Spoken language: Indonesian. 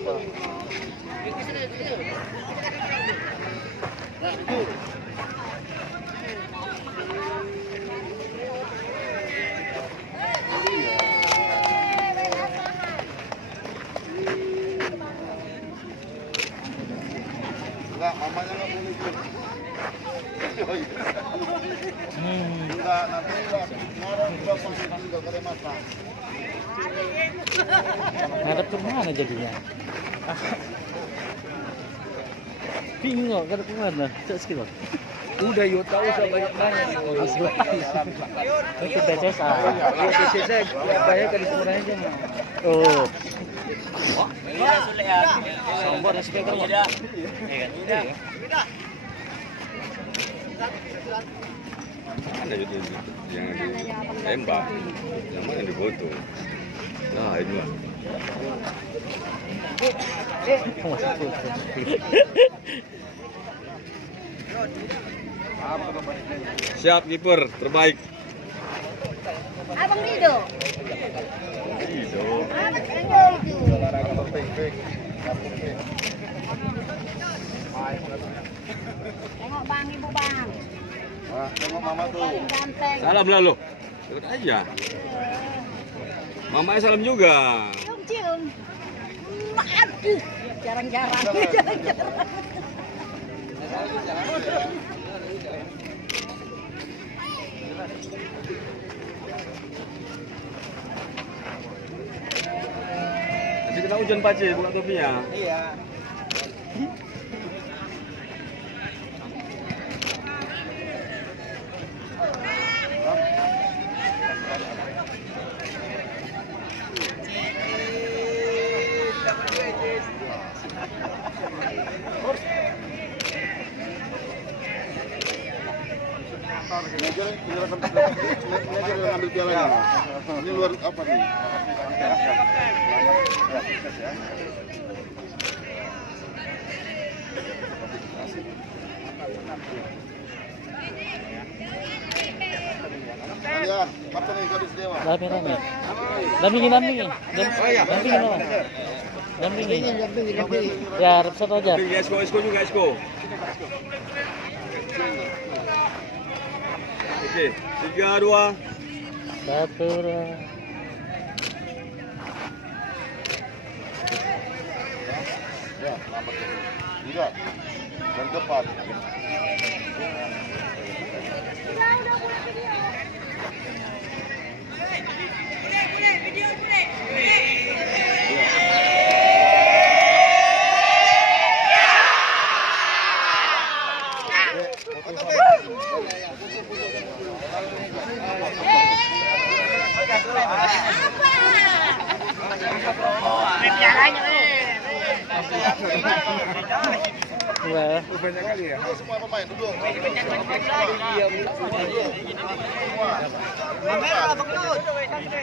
Enggak, mamanya nggak boleh ikut. Enggak, nanti orang juga pasti nggak ada masak. Ngadep ke mana jadinya? Bingung loh, ngadep ke mana? Cek skill. Udah yuk tahu usah banyak-banyak. Itu BCSA. BCSA bayar ke semuanya aja. Oh. Sombor speaker mah. Ada itu yang ditembak, yang mana yang difoto. Nah ini lah. Siap kiper terbaik. Abang Rido. Rido. Olahraga penting. Tengok bang, ibu bang. Nah, tengok mama tuh. Paling ganteng. Salam lah lo. Ikut aja. Mamanya salam juga. Cium-cium. Aduh, jarang-jarang. Jarang-jarang. Nanti kena hujan pace, bukan topinya. Iya. Ngejar ngambil pialanya. Ini luar apa nih? Kalian, apa nih gadis dewa? Rame. Dampingin. Dampingin apa? Dampingin. Ya, repsot aja. Esko juga Esko. Oke, 3, 2. 1. Ya, lambat. Tidak. Dan depan. Iya. Banyak kali ya. Semua pemain duduk. Iya,